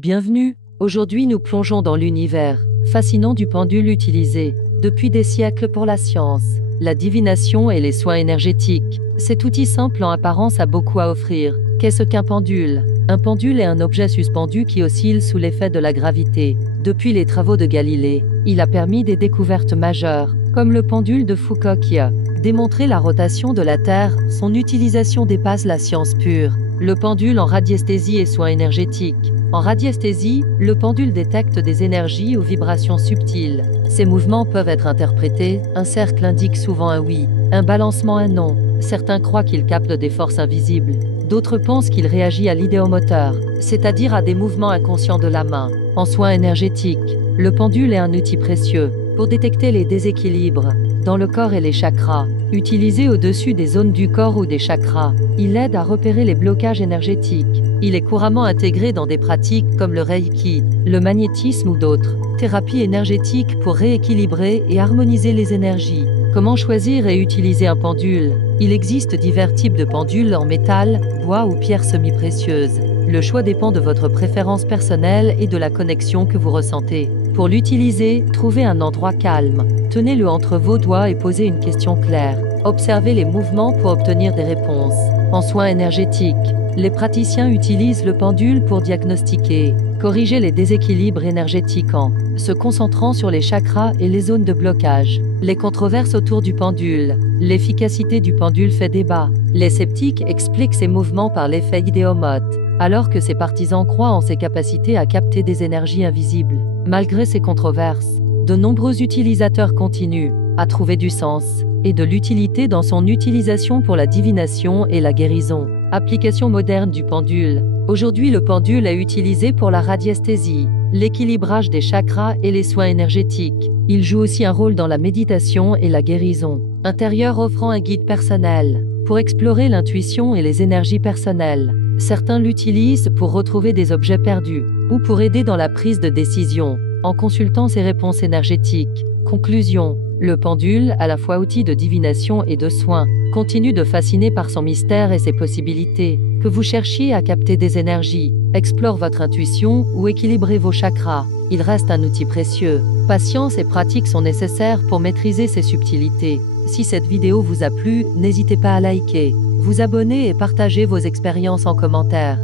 Bienvenue, aujourd'hui nous plongeons dans l'univers fascinant du pendule utilisé depuis des siècles pour la science, la divination et les soins énergétiques. Cet outil simple en apparence a beaucoup à offrir. Qu'est-ce qu'un pendule? Un pendule est un objet suspendu qui oscille sous l'effet de la gravité. Depuis les travaux de Galilée, il a permis des découvertes majeures, comme le pendule de Foucault qui a démontré la rotation de la Terre. Son utilisation dépasse la science pure. Le pendule en radiesthésie et soins énergétiques. En radiesthésie, le pendule détecte des énergies ou vibrations subtiles. Ces mouvements peuvent être interprétés, un cercle indique souvent un oui, un balancement un non. Certains croient qu'il capte des forces invisibles. D'autres pensent qu'il réagit à l'idéomoteur, c'est-à-dire à des mouvements inconscients de la main. En soins énergétiques, le pendule est un outil précieux pour détecter les déséquilibres dans le corps et les chakras. Utilisé au-dessus des zones du corps ou des chakras, il aide à repérer les blocages énergétiques. Il est couramment intégré dans des pratiques comme le Reiki, le magnétisme ou d'autres thérapies énergétiques pour rééquilibrer et harmoniser les énergies. Comment choisir et utiliser un pendule? Il existe divers types de pendules en métal, bois ou pierres semi-précieuses. Le choix dépend de votre préférence personnelle et de la connexion que vous ressentez. Pour l'utiliser, trouvez un endroit calme. Tenez-le entre vos doigts et posez une question claire. Observez les mouvements pour obtenir des réponses. En soins énergétiques, les praticiens utilisent le pendule pour diagnostiquer, corriger les déséquilibres énergétiques en se concentrant sur les chakras et les zones de blocage. Les controverses autour du pendule. L'efficacité du pendule fait débat. Les sceptiques expliquent ces mouvements par l'effet idéomote, alors que ses partisans croient en ses capacités à capter des énergies invisibles. Malgré ces controverses, de nombreux utilisateurs continuent à trouver du sens et de l'utilité dans son utilisation pour la divination et la guérison. Application moderne du pendule. Aujourd'hui, le pendule est utilisé pour la radiesthésie, l'équilibrage des chakras et les soins énergétiques. Il joue aussi un rôle dans la méditation et la guérison. Intérieur offrant un guide personnel pour explorer l'intuition et les énergies personnelles. Certains l'utilisent pour retrouver des objets perdus ou pour aider dans la prise de décision en consultant ses réponses énergétiques. Conclusion. Le pendule, à la fois outil de divination et de soins, continue de fasciner par son mystère et ses possibilités. Que vous cherchiez à capter des énergies, explore votre intuition ou équilibrez vos chakras, il reste un outil précieux. Patience et pratique sont nécessaires pour maîtriser ces subtilités. Si cette vidéo vous a plu, n'hésitez pas à liker, vous abonner et partager vos expériences en commentaire.